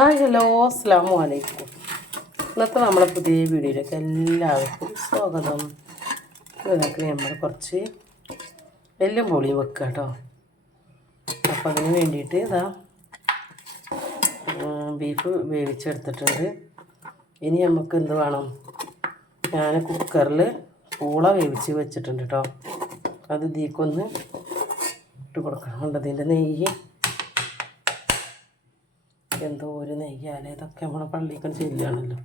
Hi hello അസ്സാം വലൈക്കും ഇന്നത്തെ നമ്മളെ പുതിയ വീഡിയോയിലേക്ക് എല്ലാവർക്കും സ്വാഗതം. നിങ്ങൾക്ക് നമ്മൾ കുറച്ച് എല്ലും പൊളിയും വെക്കുക കേട്ടോ. അപ്പോൾ അതിന് വേണ്ടിയിട്ട് ഇതാ ബീഫ് വേവിച്ചെടുത്തിട്ടുണ്ട്. ഇനി നമുക്ക് എന്ത് വേണം? ഞാൻ കുക്കറിൽ പൂള വേവിച്ച് വെച്ചിട്ടുണ്ട് കേട്ടോ. അത് ഇതിക്കൊന്ന് ഇട്ട് കൊടുക്കണം. ഉണ്ട് നെയ്യ് എന്തോ ഒരു നെയ്യാലേ. ഇതൊക്കെ നമ്മളെ പള്ളിക്കൽ ശരിയാണല്ലോ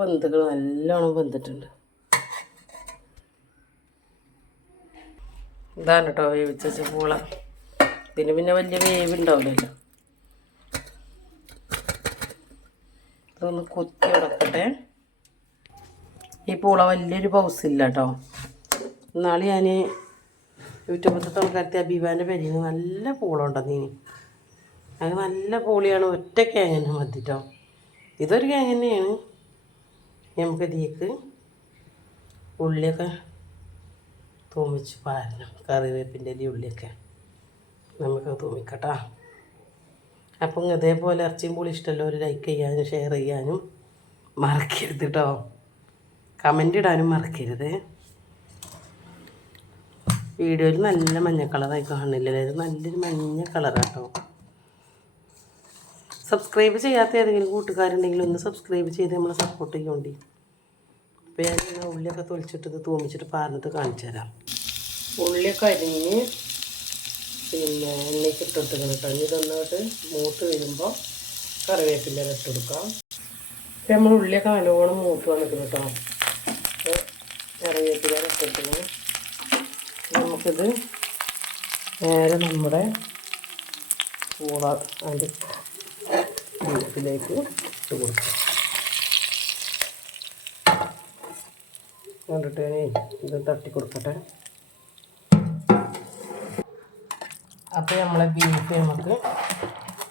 വെന്തുകൾ നല്ലോണം വെന്തിട്ടുണ്ട് ഇതാണ് കേട്ടോ വേവിച്ച പൂള. ഇതിന് പിന്നെ വലിയ വേവ് ഉണ്ടാവില്ലല്ലോ ഇതൊന്ന് കുത്തി ഉടക്കട്ടെ. ഈ പൂള വലിയൊരു പൗസില്ല കേട്ടോ ഇന്നാൾ ഞാൻ യൂട്യൂബിലത്തെ തുറക്കത്തി അബീബാന്റെ പെരിയിൽ നല്ല പൂള ഉണ്ടെന്നീനി അത് നല്ല പൂളിയാണ് ഒറ്റ കേങ്ങനെ മതി കേട്ടോ ഇതൊരു കേങ്ങ തന്നെയാണ്. നമുക്ക് ഇതിലേക്ക് ഉള്ളിയൊക്കെ തൂമിച്ച് പാരണം. കറിവേപ്പിന്റെ ഉള്ളിയൊക്കെ. നമുക്ക് തൂമിക്കട്ടാ. അപ്പം ഇതേപോലെ ഇറച്ചിയും പുളി ഇഷ്ടമല്ലോ. ഒരു ലൈക്ക് ചെയ്യാനും ഷെയർ ചെയ്യാനും മറക്കരുത് കേട്ടോ കമന്റ് ഇടാനും മറക്കരുത്. വീഡിയോയിൽ നല്ല മഞ്ഞ കളറായി കാണില്ലേ? ഇത് നല്ലൊരു മഞ്ഞ കളറാണ് കേട്ടോ സബ്സ്ക്രൈബ് ചെയ്യാത്ത ഏതെങ്കിലും കൂട്ടുകാരുണ്ടെങ്കിൽ ഒന്ന് സബ്സ്ക്രൈബ് ചെയ്ത് നമ്മളെ സപ്പോർട്ട് ചെയ്യോണ്ടി. അപ്പോൾ ഞാൻ ഉള്ളിയൊക്കെ തൊളിച്ചിട്ട് തൂമിച്ചിട്ട് പാർന്നിട്ട് കാണിച്ചു തരാം ഉള്ളിയൊക്കെ അരിഞ്ഞ് പിന്നെ എണ്ണയ്ക്ക് ഇട്ടെടുക്കണം കേട്ടോ. ഇനി ഇതൊന്നോട്ട് മൂത്ത് വരുമ്പോൾ കറിവേപ്പിന്റെ ഇട്ട് കൊടുക്കാം. ഇപ്പം നമ്മൾ ഉള്ളിയൊക്കെ നല്ലോണം മൂത്ത് വന്നിട്ട് കേട്ടോ. കറിവേപ്പില ഇട്ടെടുക്കണം നമുക്കിത് നേരെ നമ്മുടെ പൂള അതിന്റെ ബീഫിലേക്ക് ഇട്ട് കൊടുക്കാം. കണ്ടിട്ട് ഇത് തട്ടി കൊടുക്കട്ടെ. അപ്പോൾ നമ്മളെ ബീഫ് നമുക്ക്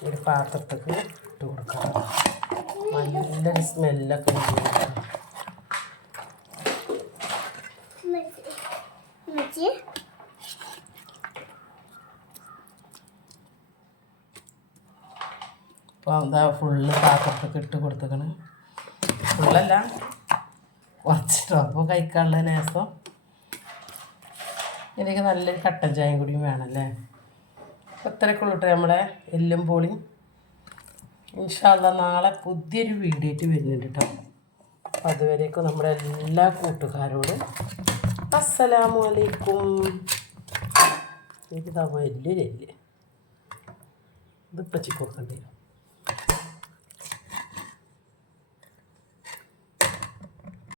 ഒരു പാത്രത്തേക്ക് ഇട്ട് കൊടുക്കാം. നല്ലൊരു സ്മെല്ലൊക്കെ. അപ്പോൾ എന്താ ഫുള്ള് പാത്രത്തേക്ക് ഇട്ട് കൊടുത്തേക്കണ്. ഫുള്ളല്ല കുറച്ചിട്ടോ. അപ്പോൾ കഴിക്കാനുള്ള നേസം ഇതിലേക്ക് നല്ലൊരു കട്ടൻ ചായയും കൂടിയും വേണമല്ലേ അത്രയ്ക്കുള്ളൂ കേട്ടോ നമ്മളെ എല്ലും പോളിയും. ഇൻഷാല്ല നാളെ പുതിയൊരു വീഡിയോ ആയിട്ട് വരുന്നുണ്ട് കേട്ടോ. അപ്പം അതുവരേക്കും നമ്മുടെ എല്ലാ കൂട്ടുകാരോടും അസ്സലാമു അലൈക്കും. എനിക്കിതാ വലിയൊരു എല്ല്. ഇതിപ്പം ചിക്കൊക്കെ